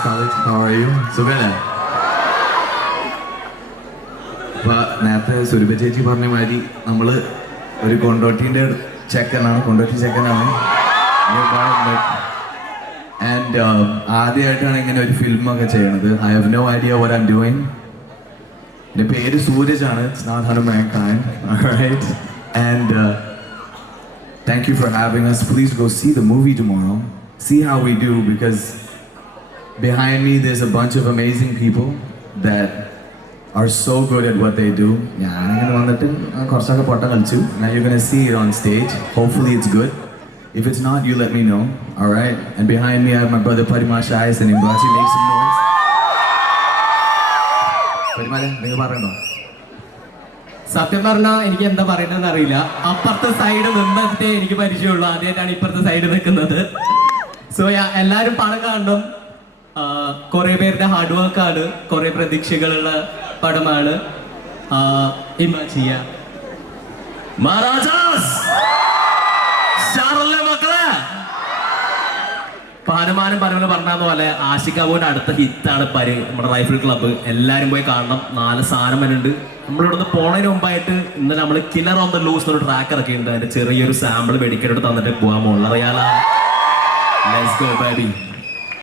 Khalid. How are you? സുഖല്ലേ അപ്പൊ നേരത്തെ സുരഭ ചേച്ചി പറഞ്ഞ മാതിരി നമ്മള് ഒരു കൊണ്ടോട്ടിന്റെ ചെക്കനാണ് കൊണ്ടോട്ടി ചെക്കനാണ് ആൻഡ് ആദ്യമായിട്ടാണ് ഇങ്ങനെ ഒരു ഫിലിമൊക്കെ ചെയ്യണത് I have no idea what I'm doing എൻ്റെ പേര് സൂരജ് ആണ് it's not Hanuman Khan right and Thank you for having us. Please go see the movie tomorrow. See how we do because behind me there's a bunch of amazing people that are so good at what they do. Now you're going to see it on stage. Hopefully it's good. If it's not, you let me know. All right? And behind me I have my brother Parimash Ayas and Imbachi. Make some noise. പരിമാല നിങ്ങൾ പറയണോ സത്യം പറഞ്ഞാൽ എനിക്ക് എന്താ പറയണ്ടെന്ന് അറിയില്ല അപ്പുറത്തെ side നിന്നത്തെ എനിക്ക് പരിചയമുള്ളൂ ആദ്യമായിട്ടാണ് ഇപ്പുറത്തെ സൈഡ് നിൽക്കുന്നത് സോ എല്ലാവരും പണം കാണണം കുറെ പേരുടെ ഹാർഡ് വർക്കാണ് കുറെ പ്രതീക്ഷകളുള്ള പടമാണ്. ഇമാജിയ മഹാരാജാസ്! മക്കളെ? പാനമാനം പറഞ്ഞു പറഞ്ഞ പോലെ ആഷിക്കാബുവിന്റെ അടുത്ത ഹിറ്റാണ് പരി നമ്മുടെ റൈഫിൾ ക്ലബ്ബ്. എല്ലാരും പോയി കാണണം. നാല് സാധനം വരുന്നുണ്ട് നമ്മളിവിടുന്ന് പോണതിന് മുമ്പായിട്ട് ഇന്നലെ നമ്മൾ കില്ലർ ഓൺ ദ ലൂസ് എന്നൊരു ട്രാക്ക് ഇറക്കിയിട്ടുണ്ട്. അതിന്റെ ചെറിയൊരു സാമ്പിൾ മെഡിക്കൽ എടുത്ത് തന്നിട്ട് പോവാൻ മുള്ളറിയാലോ ലെറ്റ്സ്